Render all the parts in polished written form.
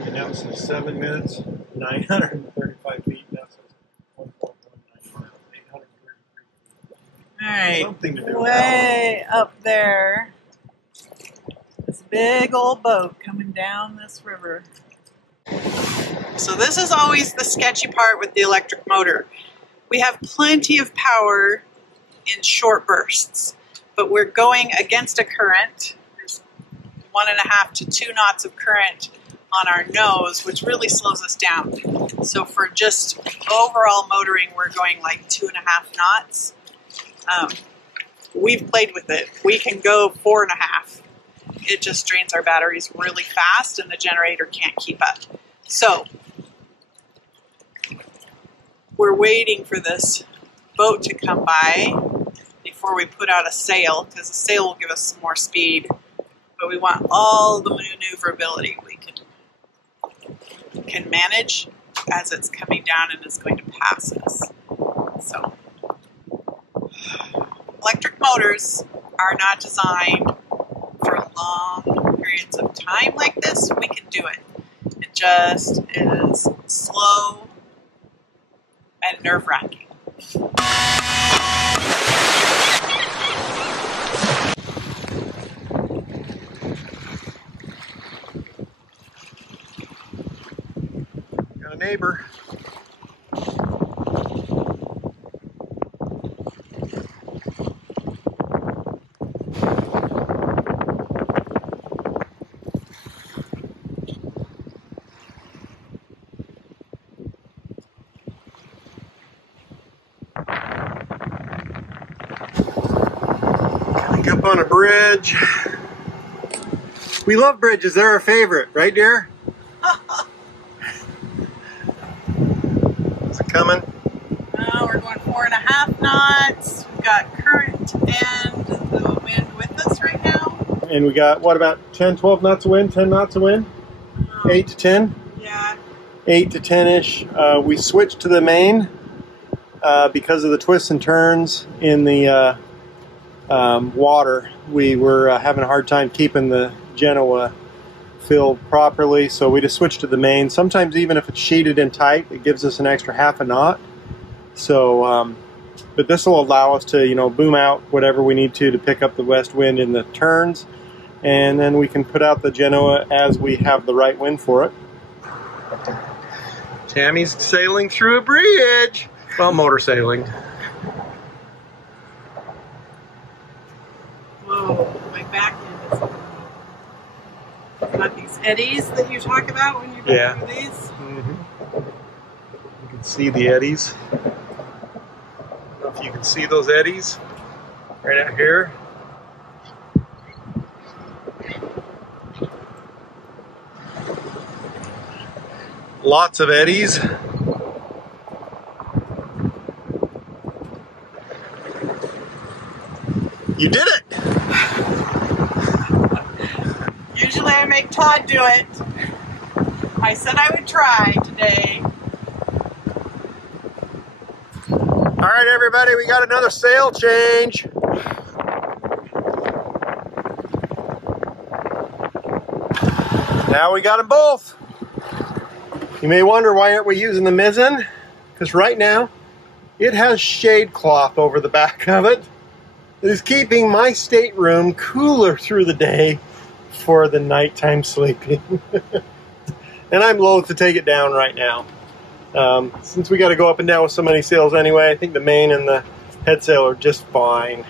And now it says 7 minutes, 935 feet. Now it says 1.19 miles, 833 feet. All right, Something to do way up there. This big old boat coming down this river. So this is always the sketchy part with the electric motor. We have plenty of power in short bursts, but we're going against a current. There's 1.5 to 2 knots of current on our nose, which really slows us down. So for just overall motoring, we're going like 2.5 knots. We've played with it. We can go 4.5. It just drains our batteries really fast and the generator can't keep up. So we're waiting for this boat to come by before we put out a sail, because a sail will give us some more speed. But we want all the maneuverability we can manage as it's coming down and is going to pass us. So electric motors are not designed for long periods of time like this. We can do it. It just is slow and nerve-wracking. Got a neighbor. Up on a bridge. We love bridges, they're our favorite, right dear? Is it coming? We're going 4.5 knots. We've got current and the wind with us right now. And we got, what, about 10, 12 knots of wind, 10 knots of wind? 8 to 10? Yeah. 8 to 10-ish. We switched to the main because of the twists and turns in the water. We were having a hard time keeping the Genoa filled properly, so we just switched to the main. Sometimes even if it's sheeted in tight, it gives us an extra 1/2 knot. So, but this will allow us to, you know, boom out whatever we need to pick up the west wind in the turns, and then we can put out the Genoa as we have the right wind for it. Tammy's sailing through a bridge. Well, motor sailing. Whoa, my back end is got these eddies that you talk about when you go through these. Mm-hmm. You can see the eddies. I don't know if you can see those eddies right out here. Lots of eddies. You did it! Usually I make Todd do it. I said I would try today. All right, everybody, we got another sail change. Now we got them both. You may wonder, why aren't we using the mizzen? Because right now it has shade cloth over the back of it. It is keeping my stateroom cooler through the day for the nighttime sleeping. And I'm loath to take it down right now. Since we got to go up and down with so many sails anyway, I think the main and the head sail are just fine.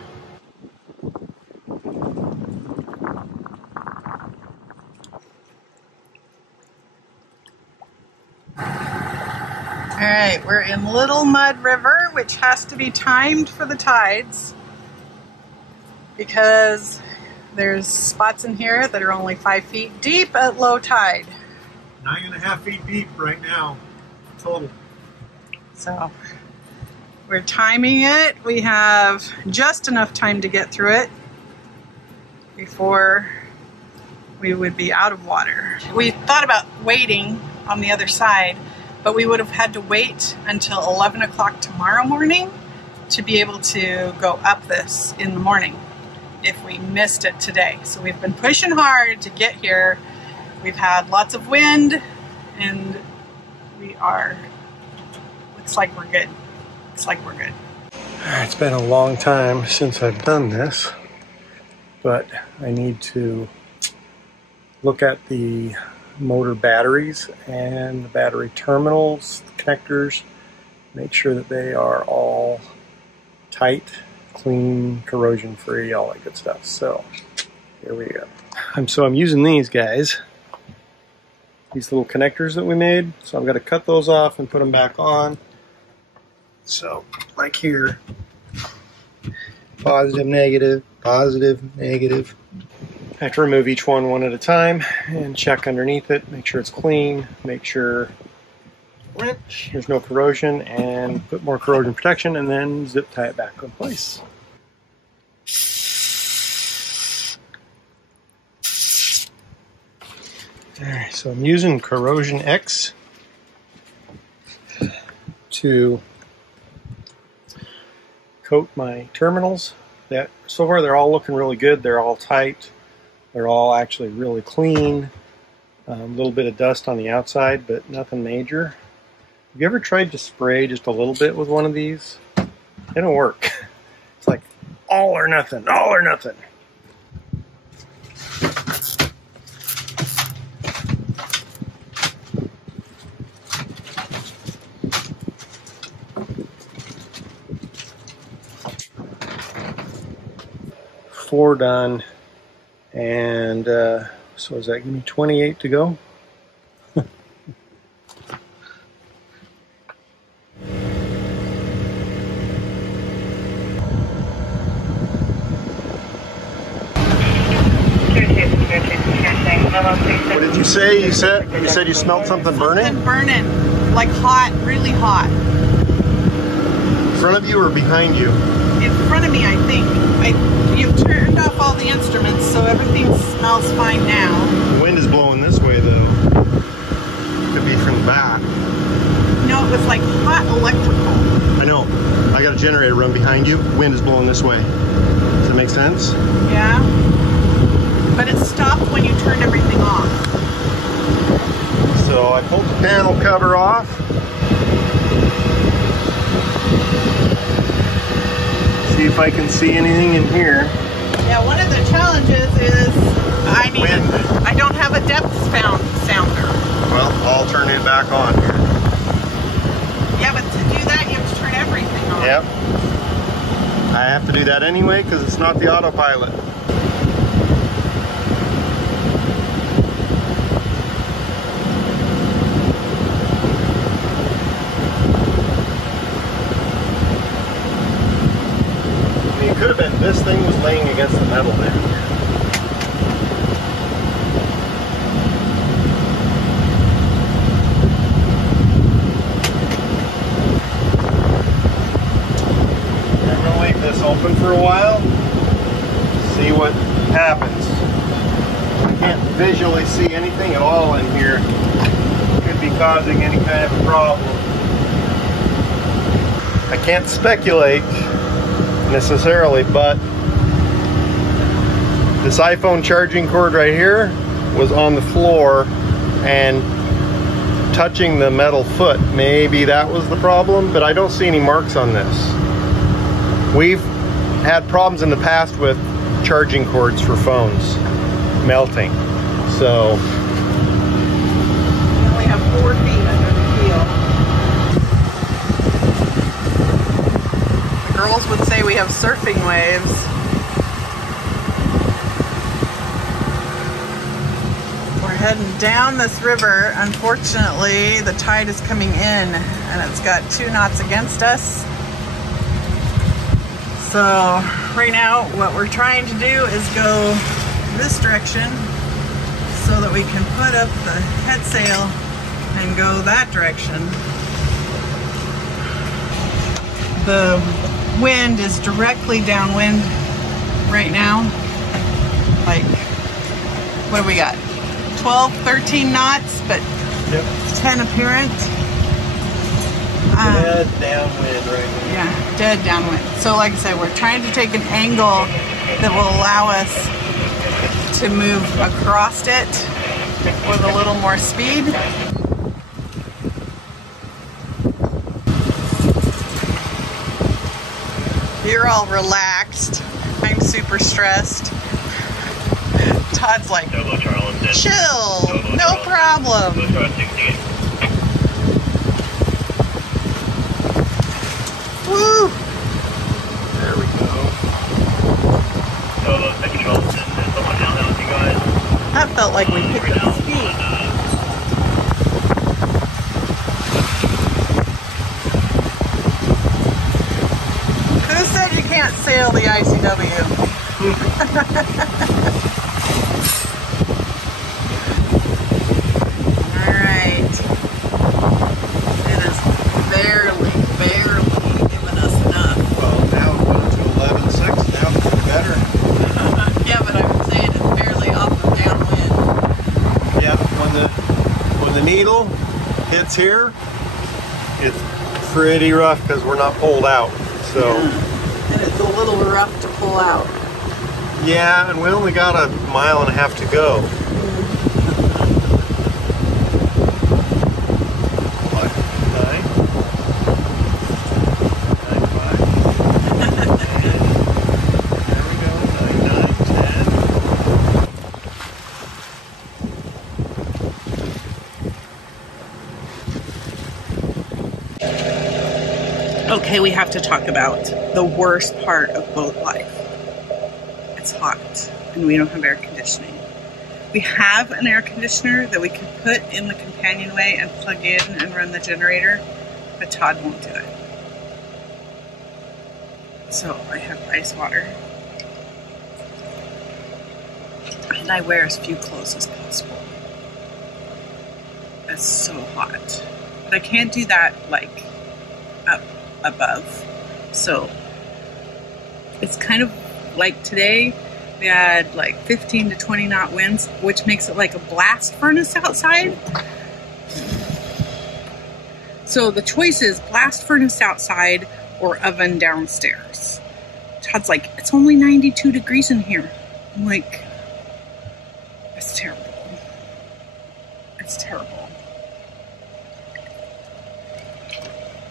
All right, we're in Little Mud River, which has to be timed for the tides, because there's spots in here that are only 5 feet deep at low tide. 9.5 feet deep right now, total. So we're timing it. We have just enough time to get through it before we would be out of water. We thought about waiting on the other side, but we would have had to wait until 11 o'clock tomorrow morning to be able to go up this in the morning if we missed it today. So we've been pushing hard to get here. We've had lots of wind and we are, looks like we're good. Looks like we're good. It's been a long time since I've done this, but I need to look at the motor batteries and the battery terminals, the connectors, make sure that they are all tight, clean, corrosion free, all that good stuff. So here we go. So I'm using these guys, these little connectors that we made. So I've got to cut those off and put them back on. So like here, positive, negative, positive, negative. I have to remove each one at a time and check underneath it, make sure it's clean, make sure there's no corrosion, and put more corrosion protection, and then zip tie it back in place. Alright, so I'm using Corrosion X to coat my terminals. So far they're all looking really good, they're all tight. They're all actually really clean. A little bit of dust on the outside, but nothing major. Have you ever tried to spray just a little bit with one of these? They don't work. It's like all or nothing, all or nothing. Four done. And so is that give me 28 to go? What did you say? You said you smelled something burning? Something burning, like hot, really hot. In front of you or behind you? In front of me, I think. You've turned off all the instruments, so everything smells fine now. The wind is blowing this way, though. Could be from the back. No, it was like hot electrical. I know. I got a generator run behind you. Wind is blowing this way. Does that make sense? Yeah. But it stopped when you turned everything off. So I pulled the panel cover off. See if I can see anything in here. Yeah, one of the challenges is I don't have a depth sounder. Well, I'll turn it back on here. Yeah, but to do that, you have to turn everything on. Yep. I have to do that anyway because it's not the autopilot. It could have been this thing was laying against the metal there. I'm going to leave this open for a while, see what happens. I can't visually see anything at all in here. Could be causing any kind of a problem. I can't speculate necessarily, but this iPhone charging cord right here was on the floor and touching the metal foot. Maybe that was the problem, but I don't see any marks on this. We've had problems in the past with charging cords for phones melting, so We only have 4 feet under the keel. Girls would say we have surfing waves. We're heading down this river. Unfortunately, the tide is coming in and it's got 2 knots against us. So right now what we're trying to do is go this direction so that we can put up the head sail and go that direction. The wind is directly downwind right now. Like, what do we got? 12, 13 knots, but yep. 10 apparent. Dead downwind right now. Yeah, dead downwind. So like I said, we're trying to take an angle that will allow us to move across it with a little more speed. You're all relaxed. I'm super stressed. Todd's like, chill, no problem. Woo! There we go. That felt like we picked up speed. Who said you can't sail the ICW? Alright. It is barely giving us enough. Well, now it's going to 11.6. Now it's better. Yeah, but I'm saying it's barely off of downwind. Yeah, when the needle hits here, it's pretty rough because we're not pulled out. So. Yeah. And it's a little rough to pull out. Yeah, and we only got 1.5 miles to go. Okay, we have to talk about the worst part of boat life. It's hot, and we don't have air conditioning. We have an air conditioner that we could put in the companionway and plug in and run the generator, but Todd won't do it. So I have ice water. And I wear as few clothes as possible. It's so hot. But I can't do that like up above. So it's kind of like today we had like 15 to 20 knot winds, which makes it like a blast furnace outside. So the choice is blast furnace outside or oven downstairs. Todd's like, it's only 92 degrees in here. I'm like, it's terrible. It's terrible.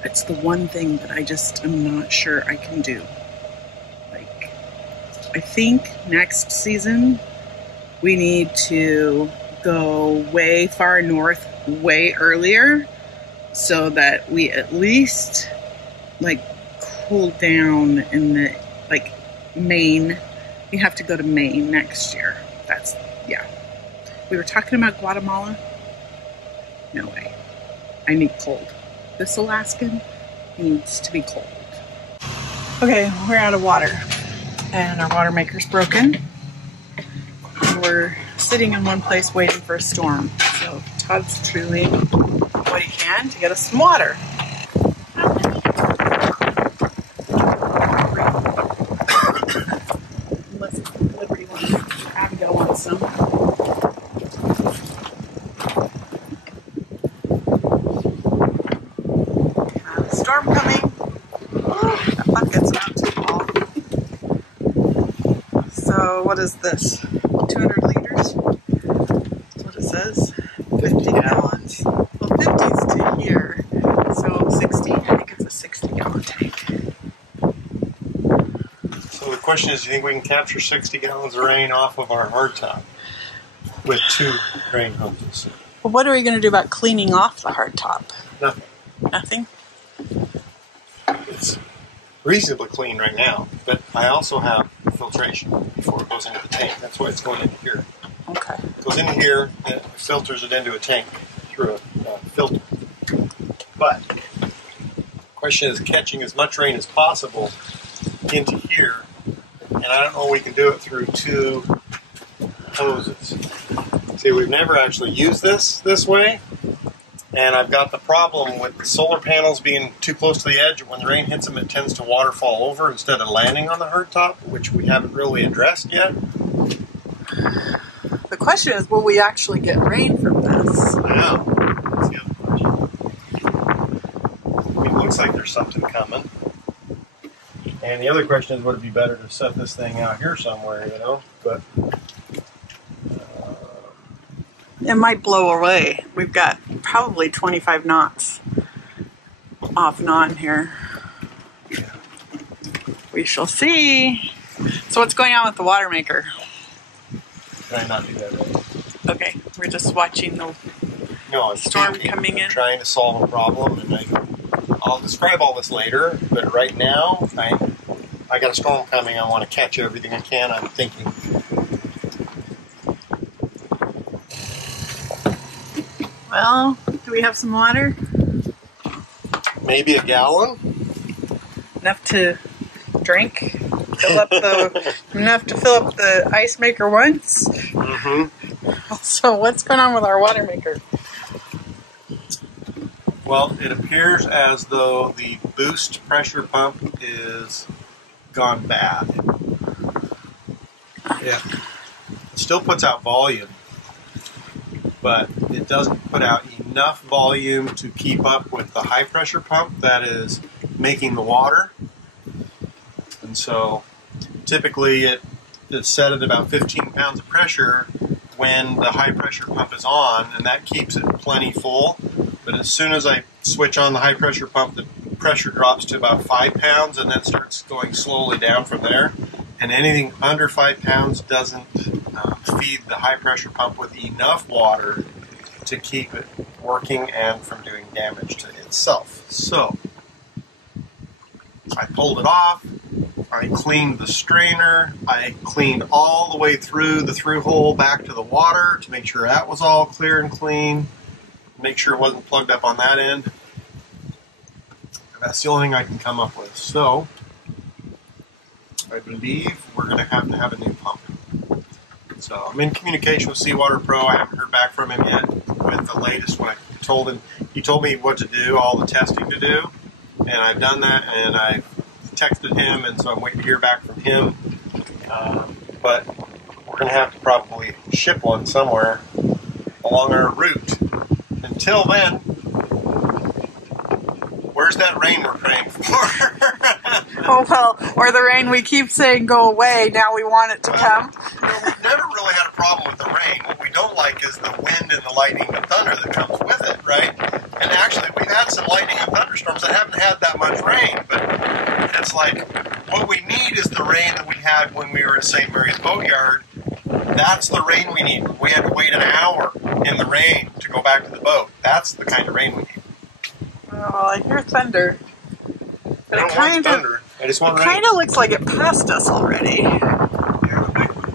It's the one thing that I just am not sure I can do. Like, I think next season we need to go way far north, way earlier, so that we at least like cool down in the like Maine. We have to go to Maine next year. That's, yeah. We were talking about Guatemala. No way. I need cold. This Alaskan needs to be cold. Okay, we're out of water and our water maker's broken. And we're sitting in one place waiting for a storm. So Todd's doing what he can to get us some water. Unless Liberty wants, Abigail wants some. Storm coming. Oh, that bucket's not too full. So what is this? 200 liters? That's what it says. 50 gallons. Well, 50's to here. So 60, I think it's a 60-gallon tank. So the question is, do you think we can capture 60 gallons of rain off of our hardtop with 2 drain hoses? Well, what are we going to do about cleaning off the hardtop? Nothing. Nothing? It's reasonably clean right now, but I also have filtration before it goes into the tank. That's why it's going into here. Okay. It goes into here and it filters it into a tank through a filter. But the question is catching as much rain as possible into here, and I don't know we can do it through 2 hoses. See, we've never actually used this way. And I've got the problem with the solar panels being too close to the edge. When the rain hits them, it tends to waterfall over instead of landing on the hardtop, which we haven't really addressed yet. The question is, will we actually get rain from this? I know. That's the other question. It looks like there's something coming. And the other question is, would it be better to set this thing out here somewhere, you know? But it might blow away. We've got probably 25 knots off and on here. yeah. We shall see. So what's going on with the water maker? Try not to do that. Right? Okay, we're just watching the storm coming in. I'm trying to solve a problem, and I'll describe all this later. But right now, I got a storm coming. I want to catch everything I can. I'm thinking. Well, do we have some water? Maybe a gallon. Enough to drink. Enough to fill up the ice maker once. Mm-hmm. So what's going on with our water maker? Well, it appears as though the boost pressure pump is gone bad. Yeah. It still puts out volume, but it doesn't put out enough volume to keep up with the high pressure pump that is making the water. And so typically it's set at about 15 pounds of pressure when the high pressure pump is on, and that keeps it plenty full. But as soon as I switch on the high pressure pump, the pressure drops to about 5 pounds, and then starts going slowly down from there. And anything under 5 pounds doesn't feed the high pressure pump with enough water to keep it working and from doing damage to itself. So I pulled it off. I cleaned the strainer. I cleaned all the way through the through hole back to the water to make sure that was all clear and clean. Make sure it wasn't plugged up on that end. And that's the only thing I can come up with. So I believe we're going to have a new pump. So I'm in communication with Seawater Pro. I haven't heard back from him yet with the latest one. I told him, he told me what to do, all the testing to do, and I've done that, and I've texted him, and so I'm waiting to hear back from him. But we're going to have to probably ship one somewhere along our route. Until then, where's that rain we're praying for? Oh, well, or the rain we keep saying go away, now we want it to come. We've never really had a problem with the rain. What we don't like is the wind and the lightning and thunder that comes with it, right? And actually, we've had some lightning and thunderstorms that haven't had that much rain, but it's like, what we need is the rain that we had when we were at St. Mary's Boatyard. That's the rain we need. We had to wait an hour in the rain to go back to the boat. That's the kind of rain we need. Oh, I hear thunder. But I don't want thunder. I just want rain. It kind of looks like it passed us already. Yeah, the big one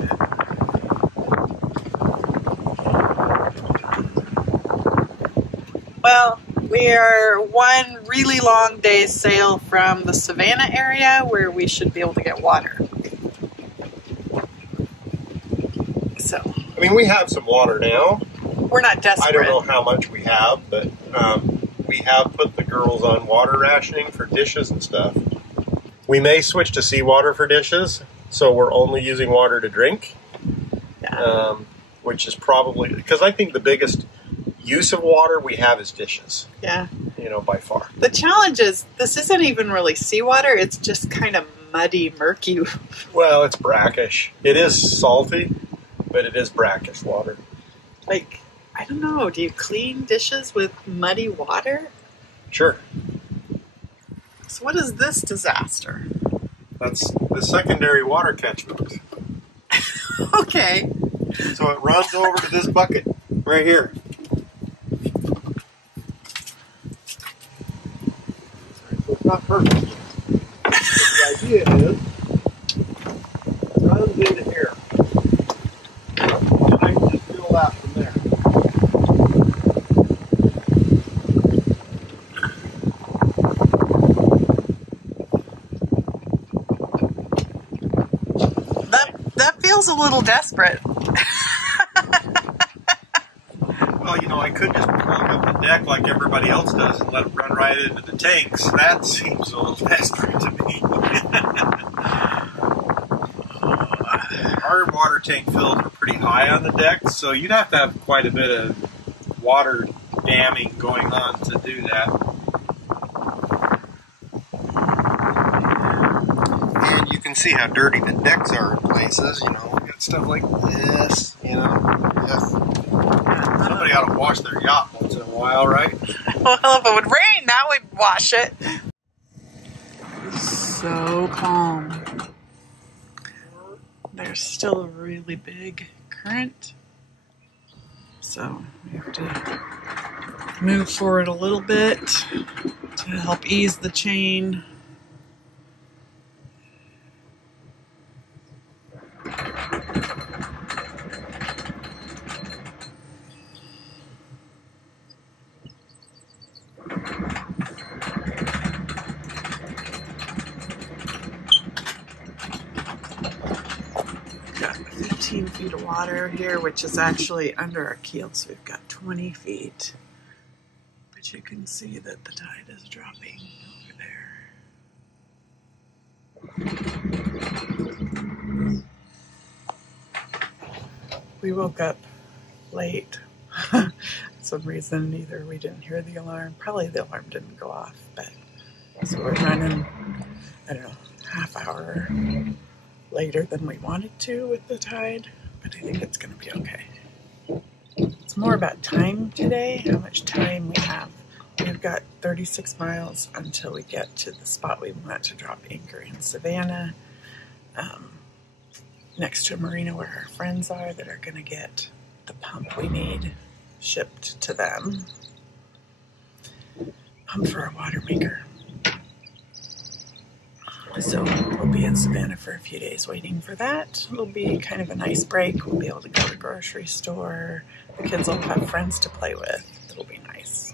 did. Well, we are one really long day's sail from the Savannah area where we should be able to get water. So, I mean, we have some water now. We're not desperate. I don't know how much we have, but we have put the girls on water rationing for dishes and stuff. We may switch to seawater for dishes, so we're only using water to drink. Yeah. Which is probably, because I think the biggest use of water we have is dishes. Yeah. You know, by far. The challenge is, this isn't even really seawater, it's just kind of muddy, murky. Well, it's brackish. It is salty, but it is brackish water. Like, I don't know, do you clean dishes with muddy water? Sure. So what is this disaster? That's the secondary water catchment. Okay. So it runs over to this bucket right here. So it's not perfect. The idea is it runs into here. And I can just fill that from there. That feels a little desperate. Well, you know, I could just plug up the deck like everybody else does and let it run right into the tanks. That seems a little desperate to me. Our water tank fills are pretty high on the deck, so you'd have to have quite a bit of water damming going on to do that. And you can see how dirty the decks are in places, you know, we got stuff like this, you know. Yes. Somebody ought to wash their yacht once in a while, right? Well, if it would rain, that would wash it. So calm. there's still a really big current. So we have to move forward a little bit to help ease the chain. Got 15 feet of water here, which is actually under our keel, so we've got 20 feet. But you can see that the tide is dropping over there. We woke up late. For some reason, either we didn't hear the alarm, probably the alarm didn't go off, but so we're running, I don't know, half hour later than we wanted to with the tide, but I think it's going to be okay. It's more about time today, how much time we have. We've got 36 miles until we get to the spot we want to drop anchor in Savannah, next to a marina where our friends are that are going to get the pump we need shipped to them. Pump for our water maker. So we'll be in Savannah for a few days waiting for that. It'll be kind of a nice break. We'll be able to go to the grocery store. The kids will have friends to play with. It'll be nice.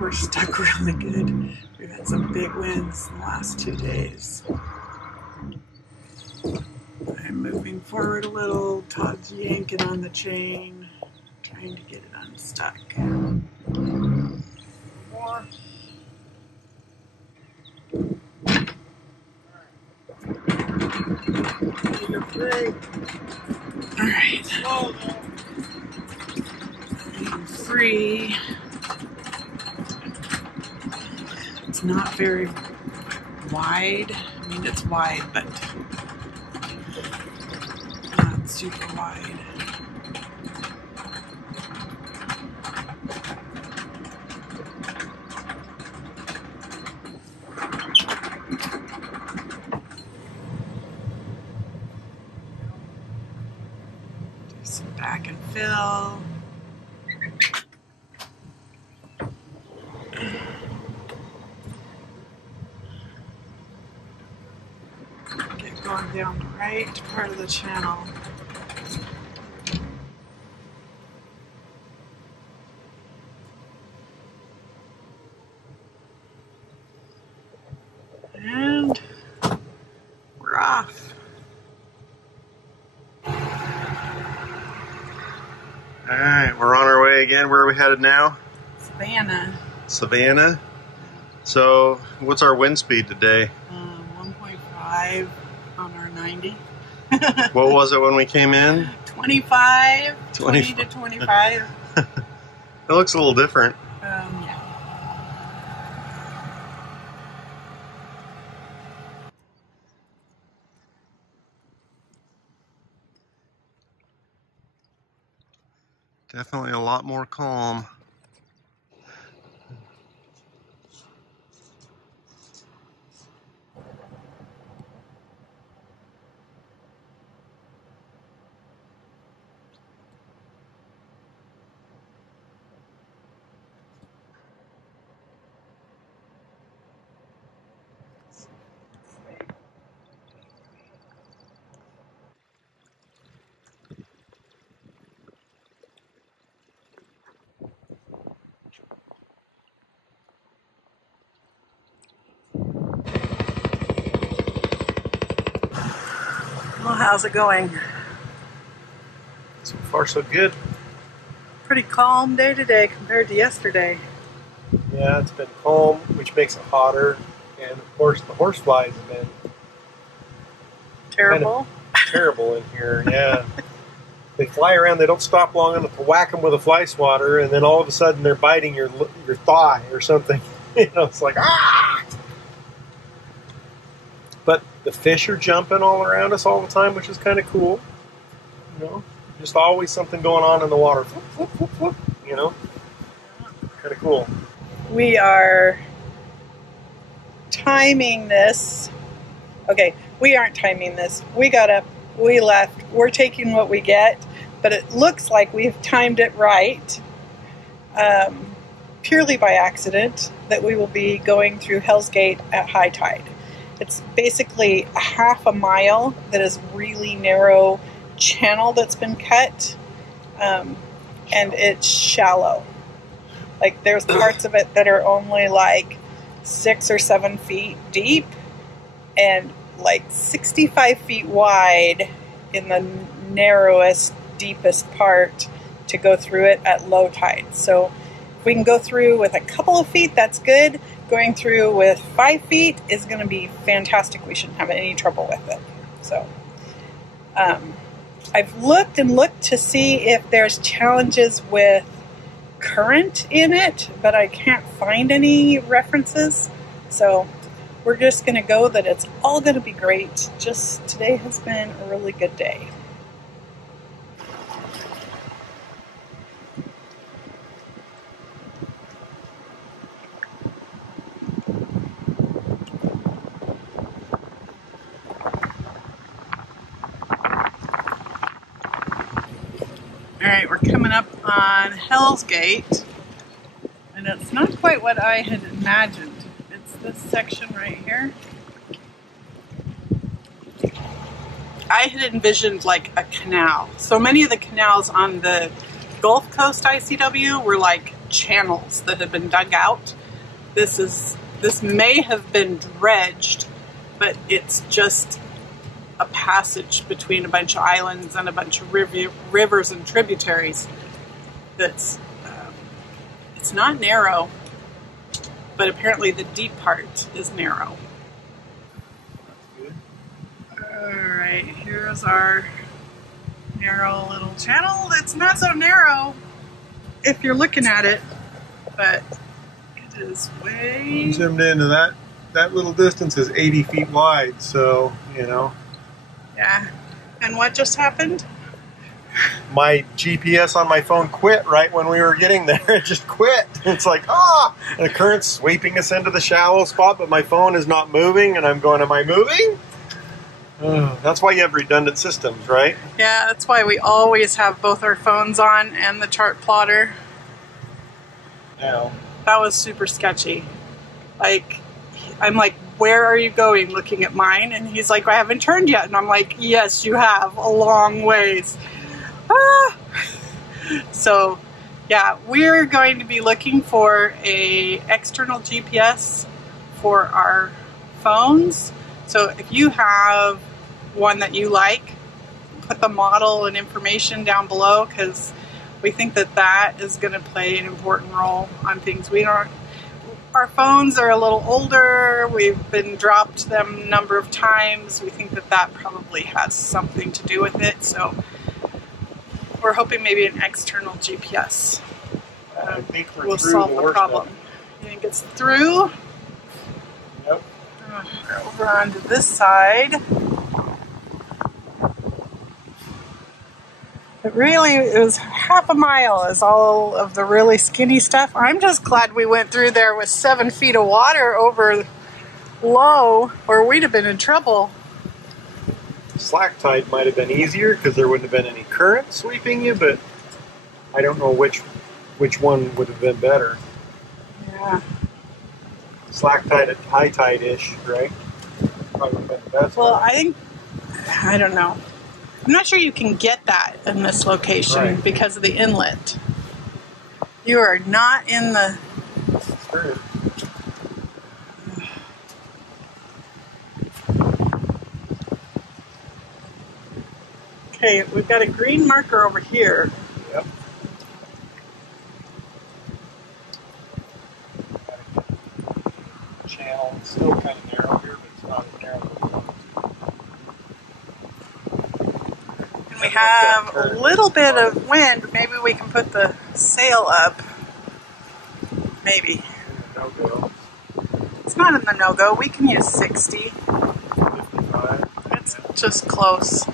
We're stuck really good. We've had some big winds in the last 2 days. I'm moving forward a little. Todd's yanking on the chain, trying to get it unstuck. More. You're free. All right. I'm free. It's not very wide. I mean, it's wide, but not super wide. Do some back and fill. Going down the right part of the channel. And we're off. Alright, we're on our way again. Where are we headed now? Savannah. Savannah. So, what's our wind speed today? 1.5 on our 90. What was it when we came in? 25. 20 to 25. It looks a little different. Yeah. Definitely a lot more calm. Well, how's it going? So far, so good. Pretty calm day today compared to yesterday. Yeah, it's been calm, which makes it hotter. And of course, the horseflies have been Terrible. kind of terrible in here. Yeah. They fly around, they don't stop long enough to whack them with a fly swatter, and then all of a sudden they're biting your thigh or something. You know, it's like, ah! But the fish are jumping all around us all the time, which is kind of cool. You know, just always something going on in the water. Flip, flip, flip, flip, you know, kind of cool. We are timing this. Okay, we aren't timing this. We got up, we left, we're taking what we get, but it looks like we've timed it right, purely by accident, that we will be going through Hell's Gate at high tide. It's basically a half a mile that is really narrow channel that's been cut, and it's shallow. Like, there's parts of it that are only like 6 or 7 feet deep and like 65 feet wide in the narrowest, deepest part to go through it at low tide. So if we can go through with a couple of feet, that's good. Going through with 5 feet is going to be fantastic. We shouldn't have any trouble with it. So I've looked and looked to see if there's challenges with current in it, but I can't find any references. So we're just going to go that it's all going to be great. Just today has been a really good day. Alright, we're coming up on Hell's Gate, and it's not quite what I had imagined. It's this section right here. I had envisioned like a canal. So many of the canals on the Gulf Coast ICW were like channels that had been dug out. This may have been dredged, but it's just a passage between a bunch of islands and a bunch of rivers and tributaries. That's it's not narrow, but apparently the deep part is narrow. Alright, here's our narrow little channel that's not so narrow if you're looking at it, but it is way... Zoomed into that little distance is 80 feet wide, so, you know. Yeah. And what just happened? My GPS on my phone quit right when we were getting there. It just quit. It's like, and the current's sweeping us into the shallow spot, but my phone is not moving, and I'm going, am I moving? That's why you have redundant systems, right? Yeah, that's why we always have both our phones on and the chart plotter. Yeah. That was super sketchy. Like, I'm like, where are you going, looking at mine? And he's like, I haven't turned yet. And I'm like, yes, you have, a long ways. So, yeah, we're going to be looking for a external GPS for our phones. So if you have one that you like, put the model and information down below, because we think that that is going to play an important role on things. Our phones are a little older. We've been dropped them a number of times. We think that that probably has something to do with it. So we're hoping maybe an external GPS I think will solve the problem. You think it's through? Yep. Over onto this side. It was half a mile is all of the really skinny stuff. I'm just glad we went through there with 7 feet of water over low, or we'd have been in trouble. Slack tide might have been easier because there wouldn't have been any current sweeping you, but I don't know which one would have been better. Yeah. Slack tide at high tide-ish, right? Probably been the best. Well, I don't know. I'm not sure you can get that in this location because of the inlet. You are not in the... Sure. Okay, we've got a green marker over here. Yep. Channel. It's still kind of narrow here, but it's not as narrow as We have a little bit of wind. Maybe we can put the sail up. Maybe. No-go. It's not in the no-go. We can use 60. 55. It's just close.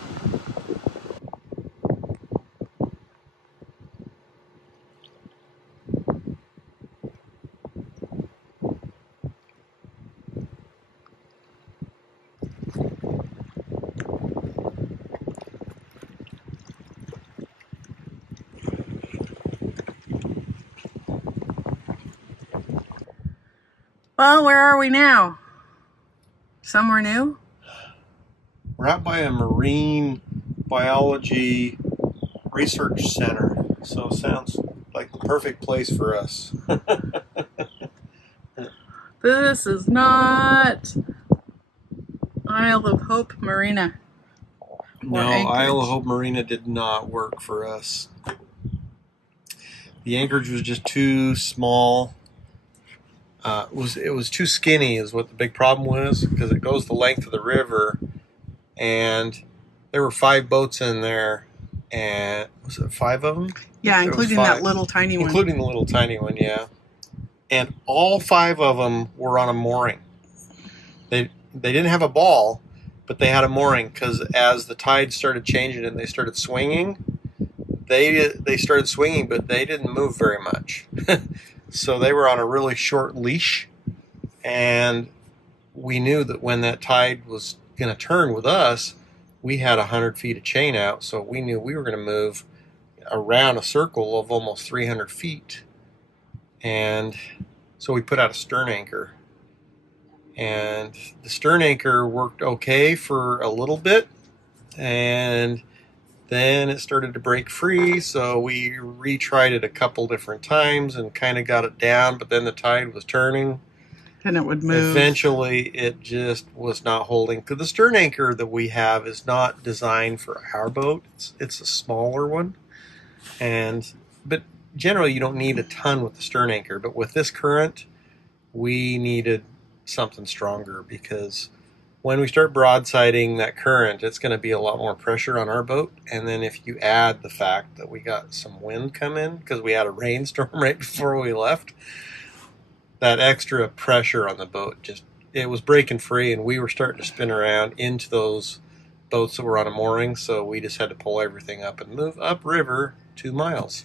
Well, where are we now? Somewhere new? We're out by a marine biology research center, so sounds like the perfect place for us. This is not Isle of Hope Marina. No, Isle of Hope Marina did not work for us. The anchorage was just too small. It was too skinny is what the big problem was, because it goes the length of the river, and there were 5 boats in there, and was it 5 of them? Yeah, including that little tiny one. Including the little tiny one, yeah. And all 5 of them were on a mooring. They didn't have a ball, but they had a mooring, because as the tide started changing and they started swinging, they started swinging, but they didn't move very much. So they were on a really short leash, and we knew that when that tide was going to turn with us, we had 100 feet of chain out, so we knew we were going to move around a circle of almost 300 feet. And so we put out a stern anchor. And the stern anchor worked okay for a little bit, and then it started to break free, so we retried it a couple different times and kind of got it down, but then the tide was turning. And it would move. Eventually, it just was not holding. Because the stern anchor that we have is not designed for our boat. It's a smaller one. But generally, you don't need a ton with the stern anchor. But with this current, we needed something stronger, because when we start broadsiding that current, it's going to be a lot more pressure on our boat. And then if you add the fact that we got some wind come in, because we had a rainstorm right before we left, that extra pressure on the boat, it was breaking free, and we were starting to spin around into those boats that were on a mooring, so we just had to pull everything up and move upriver 2 miles.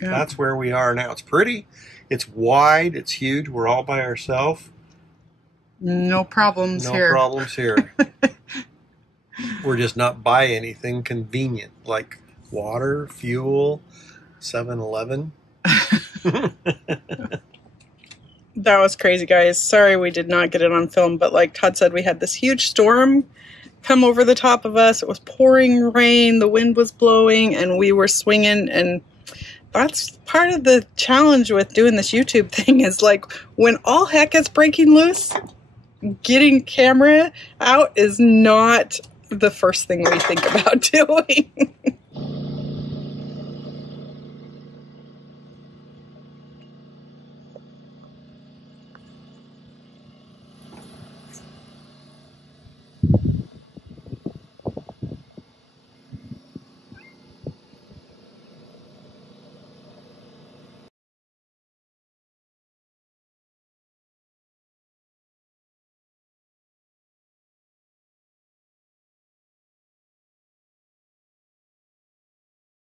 Yeah. That's where we are now. It's pretty. It's wide. It's huge. We're all by ourselves. No problems here. No problems here. We're just not by anything convenient, like water, fuel, 7-Eleven. That was crazy, guys. Sorry we did not get it on film, but like Todd said, we had this huge storm come over the top of us. It was pouring rain, the wind was blowing, and we were swinging, and that's part of the challenge with doing this YouTube thing, is like when all heck is breaking loose, getting camera out is not the first thing we think about doing.